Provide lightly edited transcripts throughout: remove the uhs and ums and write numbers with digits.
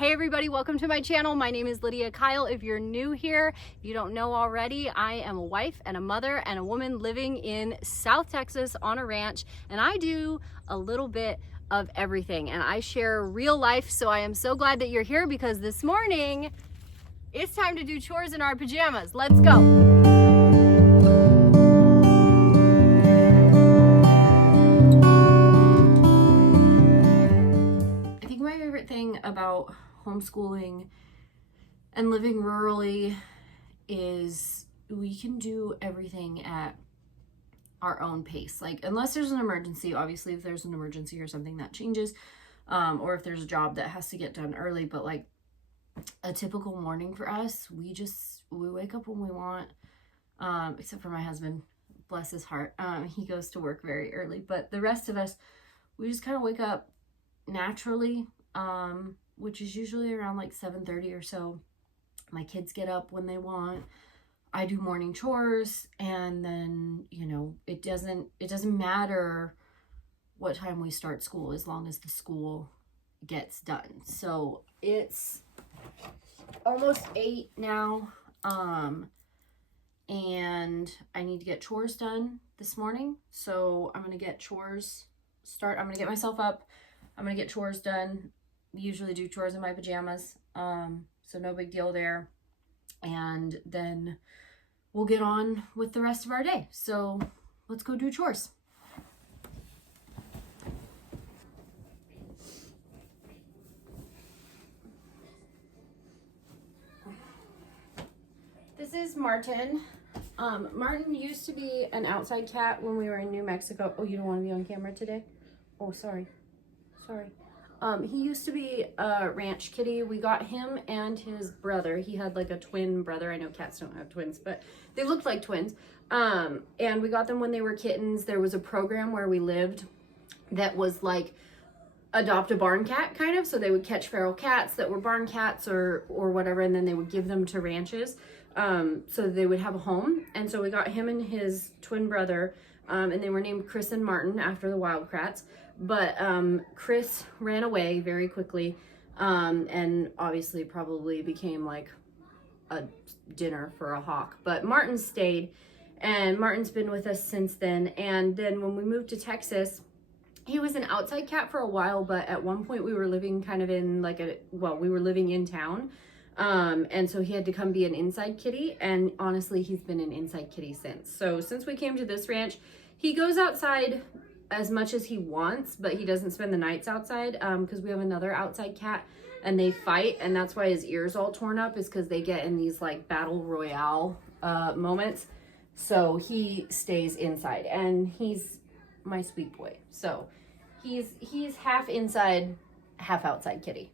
Hey everybody, welcome to my channel. My name is Lydia Kyle. If you're new here, if you don't know already, I am a wife and a mother and a woman living in South Texas on a ranch, and I do a little bit of everything and I share real life. So I am so glad that you're here because this morning it's time to do chores in our pajamas. Let's go. Thing about homeschooling and living rurally is we can do everything at our own pace. Like, unless there's an emergency, obviously if there's an emergency or something that changes, or if there's a job that has to get done early, but like a typical morning for us, we wake up when we want, except for my husband, bless his heart. He goes to work very early, but the rest of us, we just kind of wake up naturally, which is usually around like 7:30 or so. My kids get up when they want. I do morning chores, and then, you know, it doesn't matter what time we start school as long as the school gets done. So it's almost 8 now, and I need to get chores done this morning. So I'm gonna get chores I'm gonna get myself up. I'm gonna get chores done. We usually do chores in my pajamas, so no big deal there. And then we'll get on with the rest of our day. So let's go do chores. This is Martin. Martin used to be an outside cat when we were in New Mexico. Oh, you don't want to be on camera today? Oh, sorry. He used to be a ranch kitty. We got him and his brother. He had like a twin brother. I know cats don't have twins, but they looked like twins. And we got them when they were kittens. There was a program where we lived that was like adopt a barn cat kind of. So they would catch feral cats that were barn cats or whatever, and then they would give them to ranches, so they would have a home. And so we got him and his twin brother, and they were named Chris and Martin after the Wildcrats. But Chris ran away very quickly, and obviously probably became like a dinner for a hawk. But Martin stayed, and Martin's been with us since then. And then when we moved to Texas, he was an outside cat for a while, but at one point we were living kind of in like we were living in town. And so he had to come be an inside kitty, and honestly, he's been an inside kitty since. So since we came to this ranch, he goes outside as much as he wants, but he doesn't spend the nights outside, because we have another outside cat and they fight, and that's why his ears all torn up, is because they get in these like battle royale moments. So he stays inside, and he's my sweet boy. So he's half inside, half outside kitty.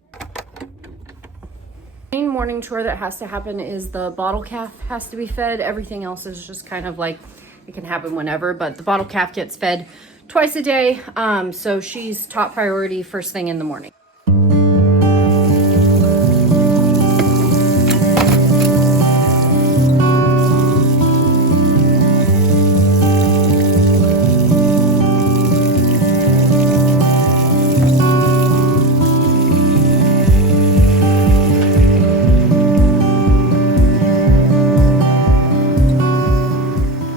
Main morning chore that has to happen is the bottle calf has to be fed. Everything else is just kind of like, it can happen whenever, but the bottle calf gets fed twice a day, so she's top priority first thing in the morning.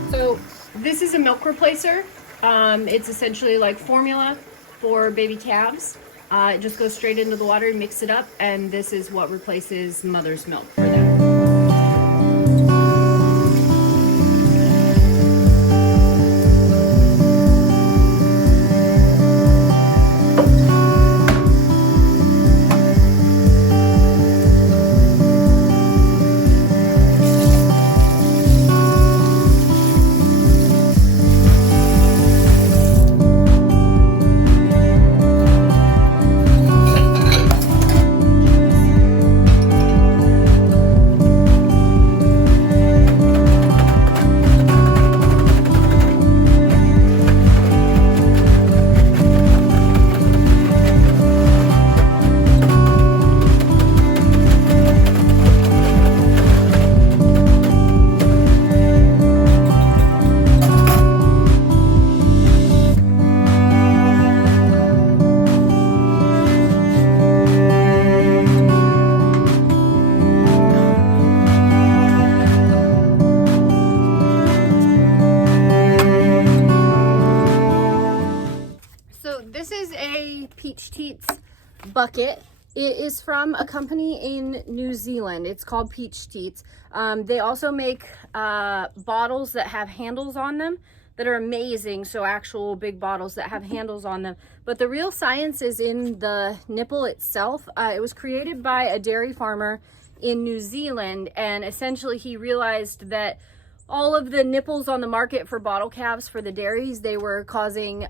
So this is a milk replacer. It's essentially like formula for baby calves. It just goes straight into the water, mix it up, and this is what replaces mother's milk for them. Bucket. It is from a company in New Zealand. It's called TEATS. They also make bottles that have handles on them that are amazing. So actual big bottles that have handles on them. But the real science is in the nipple itself. It was created by a dairy farmer in New Zealand, and essentially he realized that all of the nipples on the market for bottle calves for the dairies, they were causing,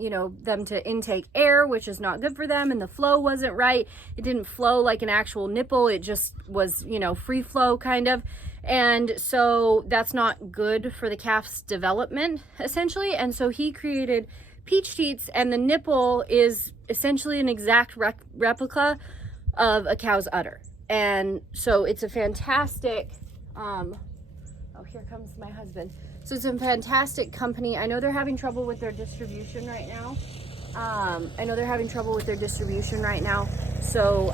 you know, them to intake air, which is not good for them, and the flow wasn't right. It didn't flow like an actual nipple. It just was, you know, free flow kind of. And so that's not good for the calf's development, essentially. And so he created TEATS, and the nipple is essentially an exact replica of a cow's udder. And so it's a fantastic, oh, here comes my husband. So it's a fantastic company. I know they're having trouble with their distribution right now. So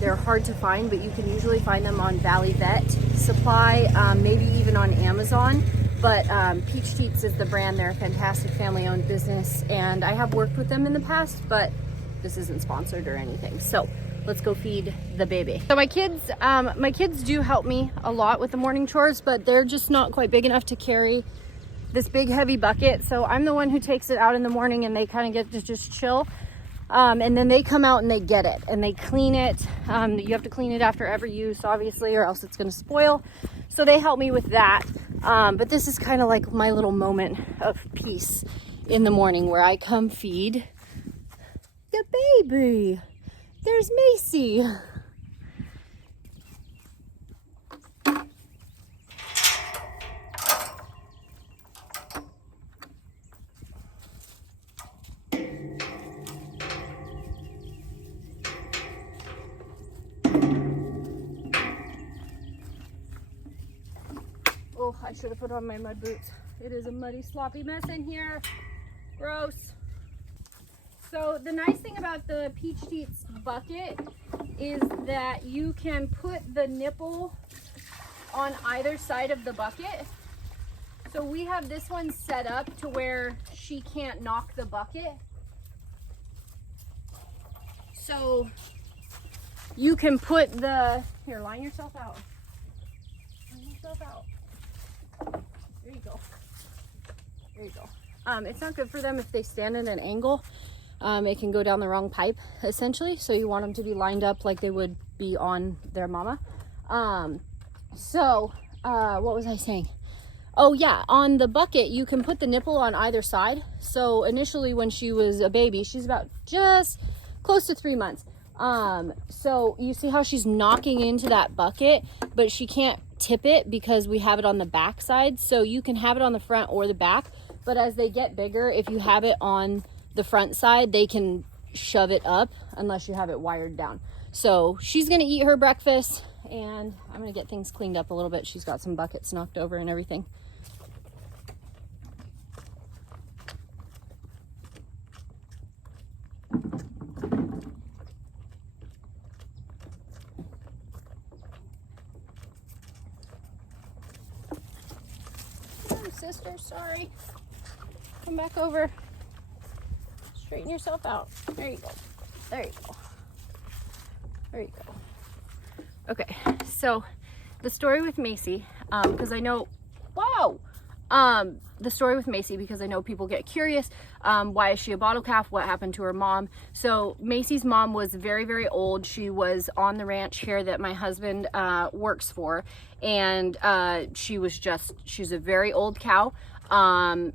they're hard to find, but you can usually find them on Valley Vet Supply, maybe even on Amazon. But TEATS is the brand. They're a fantastic family-owned business, and I have worked with them in the past, but this isn't sponsored or anything. So let's go feed the baby. So my kids do help me a lot with the morning chores, but they're just not quite big enough to carry this big heavy bucket. So I'm the one who takes it out in the morning, and they kind of get to just chill. And then they come out and they get it and they clean it. You have to clean it after every use, obviously, or else it's going to spoil. So they help me with that. But this is kind of like my little moment of peace in the morning where I come feed the baby. There's Macy. Oh, I should have put on my mud boots. It is a muddy, sloppy mess in here. Gross. So the nice thing about the TEATS bucket is that you can put the nipple on either side of the bucket. So we have this one set up to where she can't knock the bucket. So you can put here, line yourself out. Line yourself out. There you go. There you go. It's not good for them if they stand at an angle. It can go down the wrong pipe, essentially. So you want them to be lined up like they would be on their mama. What was I saying? Oh yeah, on the bucket, you can put the nipple on either side. So initially when she was a baby, she's about just close to 3 months. So you see how she's knocking into that bucket, but she can't tip it because we have it on the back side. So you can have it on the front or the back, but as they get bigger, if you have it on the front side, they can shove it up unless you have it wired down. So she's gonna eat her breakfast, and I'm gonna get things cleaned up a little bit. She's got some buckets knocked over and everything. Oh, sister, sorry. Come back over. Straighten yourself out. There you go. There you go. There you go. Okay, so the story with Macy, because I know, the story with Macy, because I know people get curious, why is she a bottle calf? What happened to her mom? So Macy's mom was very, very old. She was on the ranch here that my husband works for, and she's a very old cow.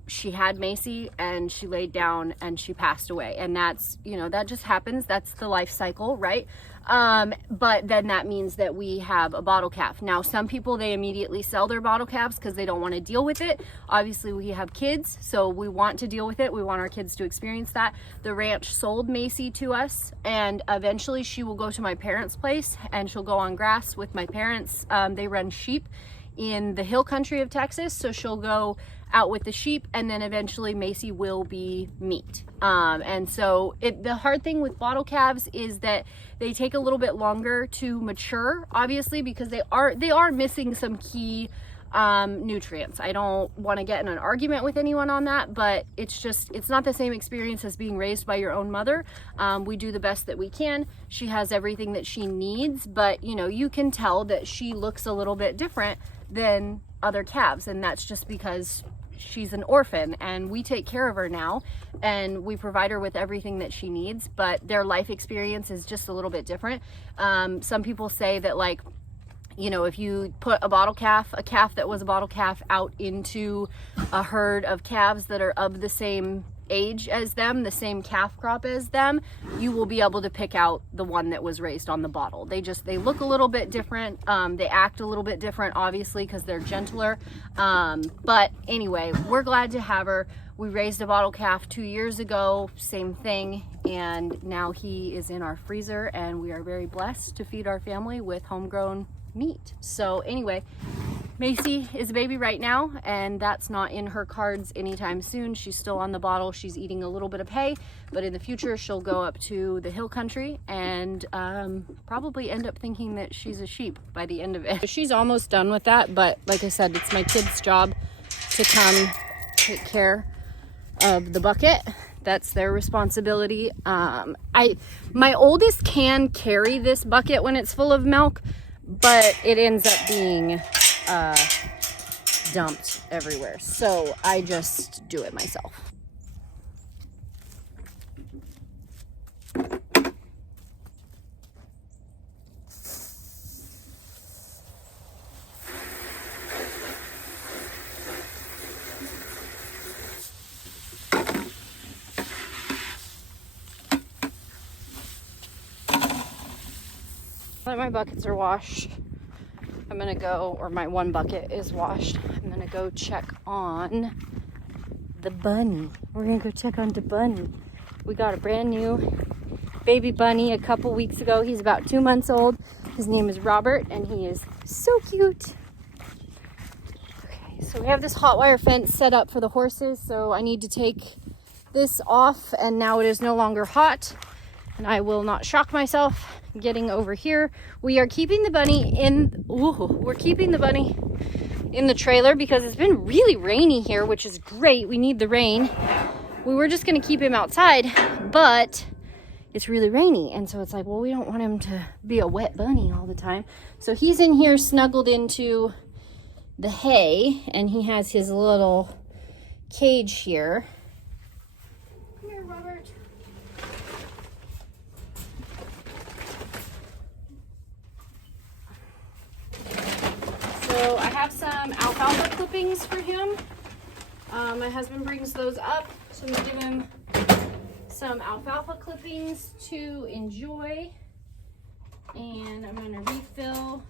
She had Macy, and she laid down and she passed away, and that's, you know, that just happens. That's the life cycle, right? But then that means that we have a bottle calf. Now, some people, they immediately sell their bottle calves because they don't want to deal with it. Obviously, we have kids, so we want to deal with it. We want our kids to experience that. The ranch sold Macy to us, and eventually she will go to my parents' place and she'll go on grass with my parents. They run sheep in the hill country of Texas, so she'll go out with the sheep, and then eventually Macy will be meat. And so the hard thing with bottle calves is that they take a little bit longer to mature, obviously, because they are missing some key nutrients. I don't want to get in an argument with anyone on that, but it's not the same experience as being raised by your own mother. We do the best that we can. She has everything that she needs, but you know, you can tell that she looks a little bit different than other calves, and that's just because she's an orphan and we take care of her now and we provide her with everything that she needs, but their life experience is just a little bit different. Some people say that, like, you know, if you put a calf that was a bottle calf out into a herd of calves that are of the same age as them, the same calf crop as them, you will be able to pick out the one that was raised on the bottle. They look a little bit different. They act a little bit different, obviously, because they're gentler. But anyway, we're glad to have her. We raised a bottle calf 2 years ago, same thing. And now he is in our freezer, and we are very blessed to feed our family with homegrown meat. So anyway, Macy is a baby right now, and that's not in her cards anytime soon. She's still on the bottle. She's eating a little bit of hay, but in the future she'll go up to the hill country and probably end up thinking that she's a sheep by the end of it. She's almost done with that, but like I said, it's my kids' job to come take care of the bucket. That's their responsibility. My oldest can carry this bucket when it's full of milk, but it ends up being dumped everywhere, so I just do it myself. Now that my buckets are washed, I'm gonna go, or my one bucket is washed, I'm gonna go check on the bunny. We're gonna go check on the bunny. We got a brand new baby bunny a couple weeks ago. He's about 2 months old. His name is Robert, and he is so cute. Okay, so we have this hot wire fence set up for the horses, so I need to take this off, and now it is no longer hot, and I will not shock myself getting over here. We are keeping the bunny in, we're keeping the bunny in the trailer because it's been really rainy here, which is great. We need the rain. We were just gonna keep him outside, but it's really rainy, and so it's like, well, we don't want him to be a wet bunny all the time. So he's in here snuggled into the hay, and he has his little cage here. Come here, Robert. So I have some alfalfa clippings for him. My husband brings those up, so I'm gonna give him some alfalfa clippings to enjoy. And I'm gonna refill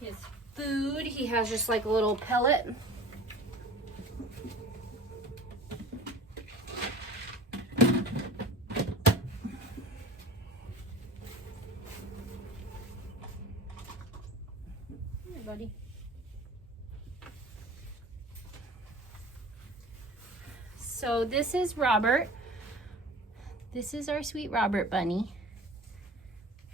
his food. He has just like a little pellet. Buddy. So this is Robert. This is our sweet Robert bunny.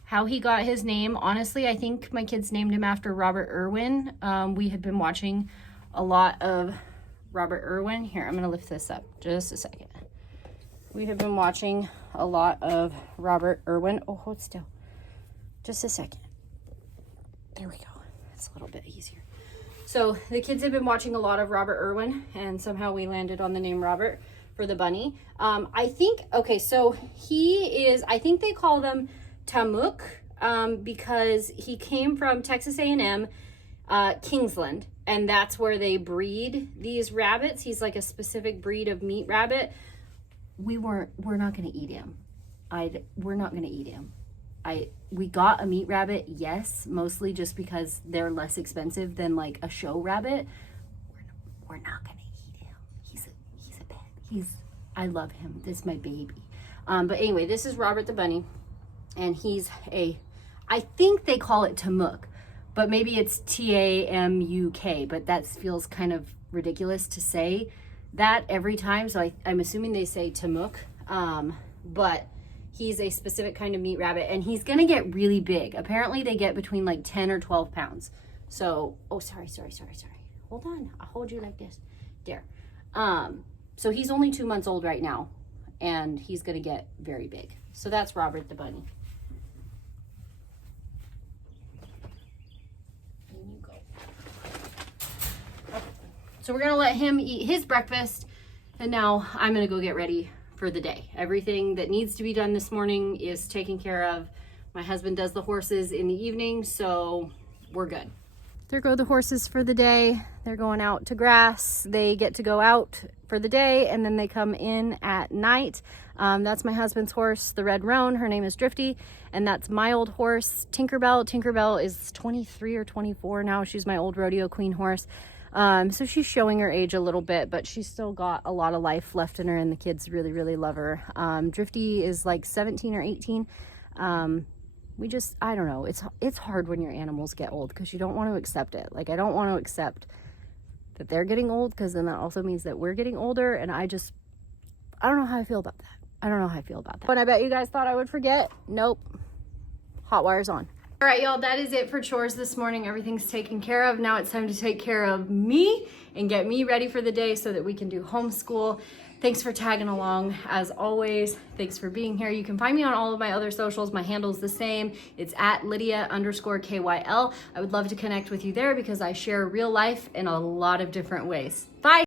How he got his name, honestly, I think my kids named him after Robert Irwin. We had been watching a lot of Robert Irwin. Here, I'm gonna lift this up just a second. We have been watching a lot of Robert Irwin. Oh, hold still. Just a second. There we go. It's a little bit easier. So the kids have been watching a lot of Robert Irwin, and somehow we landed on the name Robert for the bunny. I think, okay, so he is, I think they call them Tamuk, because he came from Texas A&M, Kingsland, and that's where they breed these rabbits. He's like a specific breed of meat rabbit. We're not gonna eat him. We're not gonna eat him. We got a meat rabbit, yes, mostly just because they're less expensive than like a show rabbit. We're not gonna eat him. He's a pet. I love him. This is my baby. But anyway, this is Robert the bunny, and he's I think they call it Tamuk, but maybe it's Tamuk, but that feels kind of ridiculous to say that every time, so I'm assuming they say Tamuk, but he's a specific kind of meat rabbit, and he's gonna get really big. Apparently they get between like 10 or 12 pounds. So, oh, sorry. Hold on, I'll hold you like this. There. So he's only 2 months old right now, and he's gonna get very big. So that's Robert the bunny. In you go. Okay. So we're gonna let him eat his breakfast, and now I'm gonna go get ready for the day. Everything that needs to be done this morning is taken care of. My husband does the horses in the evening, so we're good. There go the horses for the day. They're going out to grass. They get to go out for the day, and then they come in at night. That's my husband's horse, the red roan. Her name is Drifty, and that's my old horse, Tinkerbell. Tinkerbell is 23 or 24 now. She's my old rodeo queen horse. So she's showing her age a little bit, but she's still got a lot of life left in her, and the kids really, really love her. Drifty is like 17 or 18. I don't know. It's hard when your animals get old because you don't want to accept it. Like, I don't want to accept that they're getting old, because then that also means that we're getting older, and I don't know how I feel about that. But I bet you guys thought I would forget. Nope. Hot wire's on. All right, y'all, that is it for chores this morning. Everything's taken care of. Now it's time to take care of me and get me ready for the day so that we can do homeschool. Thanks for tagging along, as always. Thanks for being here. You can find me on all of my other socials. My handle's the same. It's at Lydia_KYL. I would love to connect with you there because I share real life in a lot of different ways. Bye.